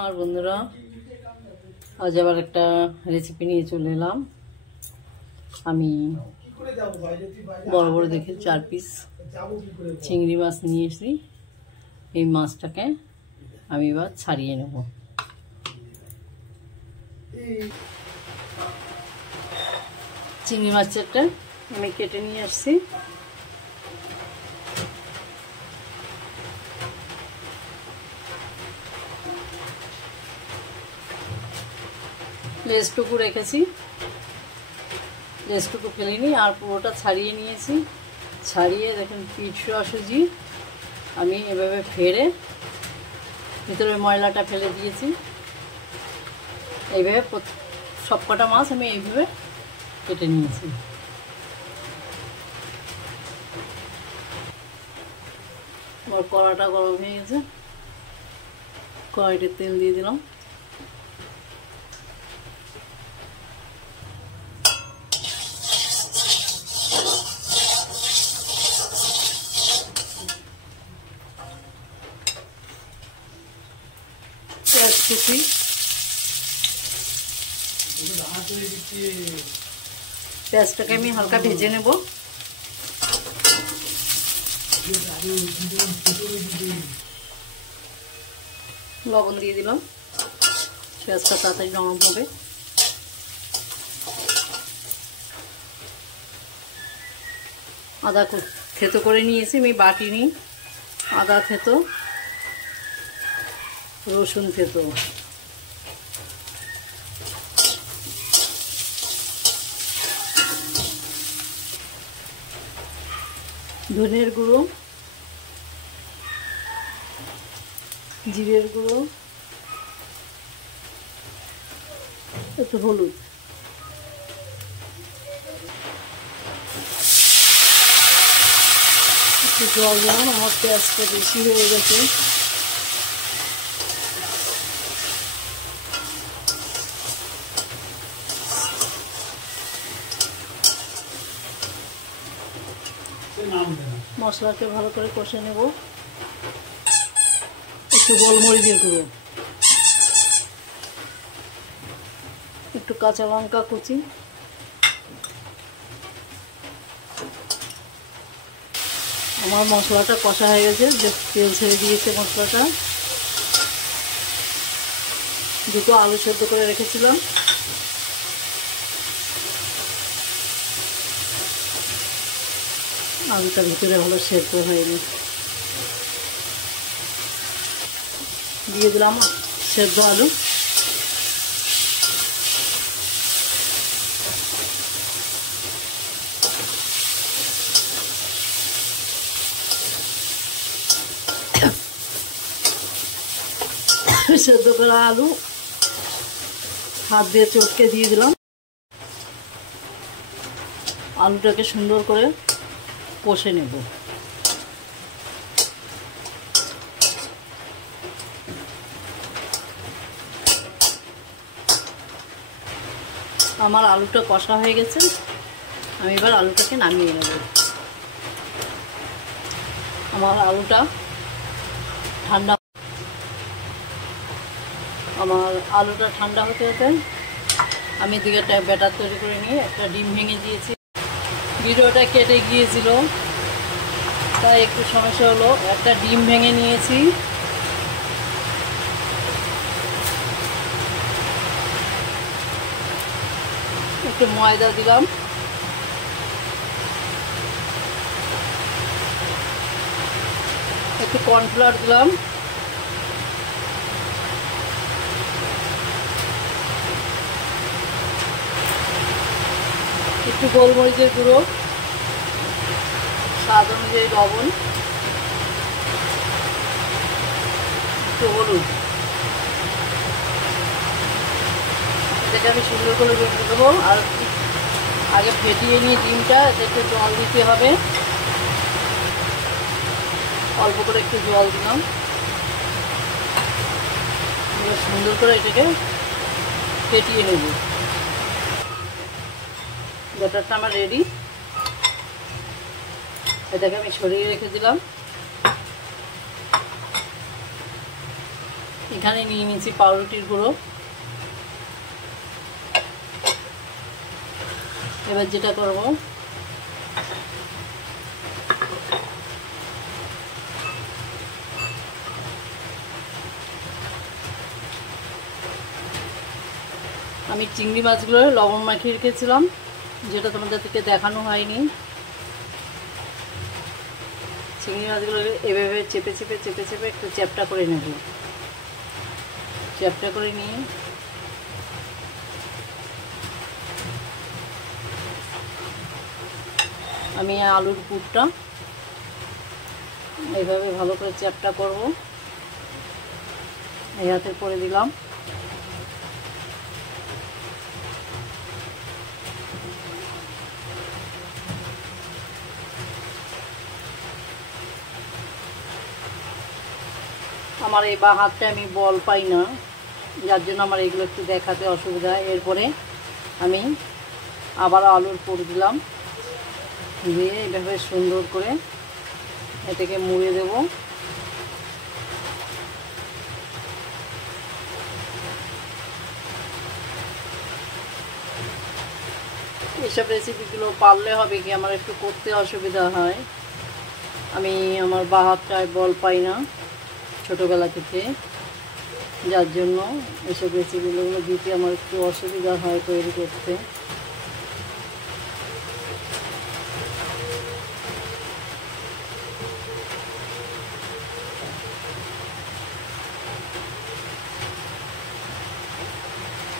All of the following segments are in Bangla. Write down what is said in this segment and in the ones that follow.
আর বন্ধুরা আজ আবার একটা রেসিপি নিয়ে চলে এলাম। আমি বড় বড় দেখে 4 পিস চিংড়ি মাছ নিয়ে এসেছি। এই মাছটাকে আমি এবার ছাড়িয়ে নেব। চিংড়ি মাছটা আমি কেটে নিয়ে আসছি। লেজটুকু রেখেছি, লেজটুকু ফেলিনি, আর পুরোটা ছাড়িয়ে নিয়েছি। ছাড়িয়ে দেখুন পিঠ সুজি আমি এভাবে ফেরে ভিতরে ময়লাটা ফেলে দিয়েছি। এইভাবে সব কটা মাছ আমি এইভাবে কেটে নিয়েছি। আমার কড়াটা গরম হয়ে গেছে, কড়াইতে তেল দিয়ে দিলাম। পেঁয়াজ কুচি, পেঁয়াজটাকে আমি হালকা ভেজে নেব। লবণ দিয়ে দিলাম, পেঁয়াজটা তাড়াতাড়ি নরম হবে। আদা থেতো করে নিয়েছি, আমি বাটিনি। আদা থেতো, রসুন থেতো, ধনের গুঁড়ো, জিরের গুঁড়ো, একটু হলুদ, একটু জল দিলাম। আমার পেঁয়াজটা বেশি হয়ে গেছে। মশলাকে ভালো করে কষে নেব। একটু গোলমরিচের গুঁড়ো, একটু কাঁচা লঙ্কা কুচি, আমার মশলাটা কষা হয়ে গেছে, যে তেল ছেড়ে দিয়েছে মশলাটা। দুটো আলু সেদ্ধ করে রেখেছিলাম, আলুটা ভিতরে ভালো সেদ্ধ হয়নি, দিয়ে দিলাম সেদ্ধ আলু। সেদ্ধ করা আলু হাত দিয়ে চটকে দিয়ে দিলাম। আলুটাকে সুন্দর করে কষে নেব। আমার আলুটা কষা হয়ে গেছে, আমি এবার আলুটাকে নামিয়ে নেব। আমার আলুটা ঠান্ডা হতে হতে আমি দিকে একটা ব্যাটার তৈরি করে নিয়ে একটা ডিম ভেঙে দিয়েছি। ভিডিওটা কেটে গিয়েছিল, তাই একটু সমস্যা হলো। একটা ডিম ভেঙে নিয়েছি, একটু ময়দা দিলাম, একটু কর্নফ্লাওয়ার দিলাম, একটু গোলমরিচের গুঁড়ো, স্বাদ অনুযায়ী লবণ, একটু হলুদ। এটাকে আমি সুন্দর করে বেঁধে দেবো। আর আগে ফেটিয়ে নিয়ে ডিমটা একটু জল দিতে হবে, অল্প করে একটু জল দিলাম। সুন্দর করে এটাকে ফেটিয়ে নেব। ব্যাটারটা আমার রেডি, এটাকে আমি সরিয়ে রেখে দিলাম। এখানে নিয়ে নিয়েছি পাউরুটির গুঁড়ো। এবার যেটা করব, আমি চিংড়ি মাছগুলো লবণ মাখিয়ে রেখেছিলাম, যেটা তোমাদের থেকে দেখানো হয়নি। চিংড়ি মাছগুলো এভাবে চেপে চেপে চেপে চেপে একটু চ্যাপটা করে নেব। চ্যাপটা করে নিয়ে আমি আলুর পুরটা এইভাবে ভালো করে চ্যাপটা করব। এই হাতে করে দিলাম। আমার এই বা হাতটা আমি বল পাই না, যার জন্য আমার এগুলো একটু দেখাতে অসুবিধা। এরপরে আমি আবার আলুর পুর দিলাম, দিয়ে এইভাবে সুন্দর করে এটাকে মুড়ে দেব। এসব রেসিপিগুলো পারলে হবে কি, আমার একটু করতে অসুবিধা হয়। আমি আমার বা হাতটায় বল পাই না ছোটোবেলা থেকে, যার জন্য এসব রেসিপিগুলো দিতে আমার একটু অসুবিধা হয় তৈরি করতে।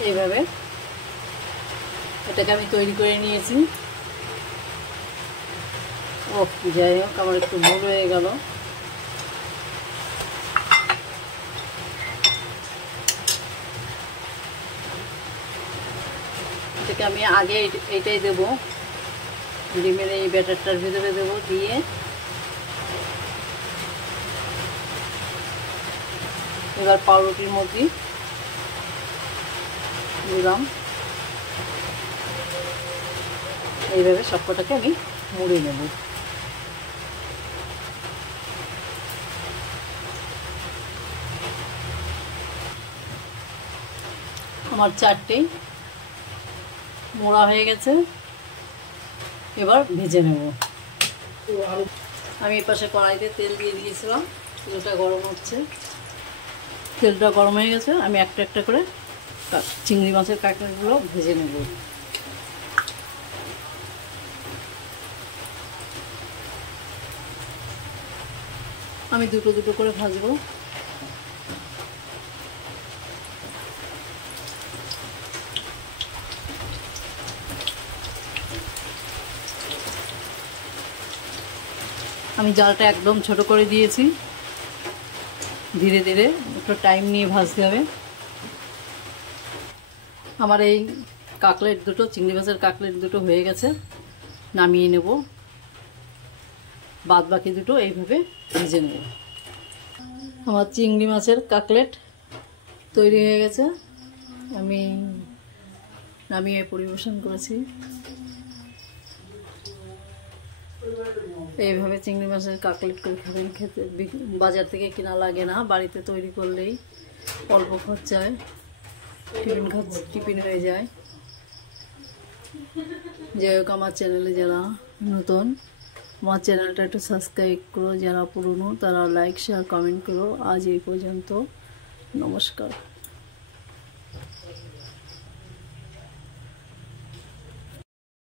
এইভাবে এটাকে আমি তৈরি করে নিয়েছি। ও যাই হোক, আমার একটু ভুল হয়ে গেল। এটাকে আমি আগে এইটাই দেব, ডিমের এই ব্যাটারটার ভিতরে দেব, দিয়ে এবার পাউরুটির মধ্যে দিলাম। এইভাবে সবকটাকে আমি মুড়ে নেব। আমার চারটেই মোড়া হয়ে গেছে, এবার ভেজে নেব। আমি এই পাশে কড়াইতে তেল দিয়ে দিয়েছিলাম, তেলটা গরম হচ্ছে। তেলটা গরম হয়ে গেছে, আমি একটা একটা করে চিংড়ি মাছের কাঁকড়াগুলো ভেজে নেব। আমি দুটো দুটো করে ভাজবো। আমি জালটা একদম ছোট করে দিয়েছি, ধীরে ধীরে একটু টাইম নিয়ে ভাজতে হবে। আমার এই কাকলেট দুটো, চিংড়ি মাছের কাকলেট দুটো হয়ে গেছে, নামিয়ে নেব। বাদ বাকি দুটো এইভাবে ভেজে নেব। আমার চিংড়ি মাছের কাকলেট তৈরি হয়ে গেছে, আমি নামিয়ে পরিবেশন করেছি। এইভাবে চিংড়ি মাছের কাকলেট করে খাবেন, খেতে বাজার থেকে কেনা লাগে না, বাড়িতে তৈরি করলেই অল্প খরচায় টিফিন হয়ে যায়। যাই হোক, আমার চ্যানেলে যারা নতুন, আমার চ্যানেলটা একটু সাবস্ক্রাইব করো, যারা পুরনো তারা লাইক শেয়ার কমেন্ট করো। আজ এই পর্যন্ত, নমস্কার।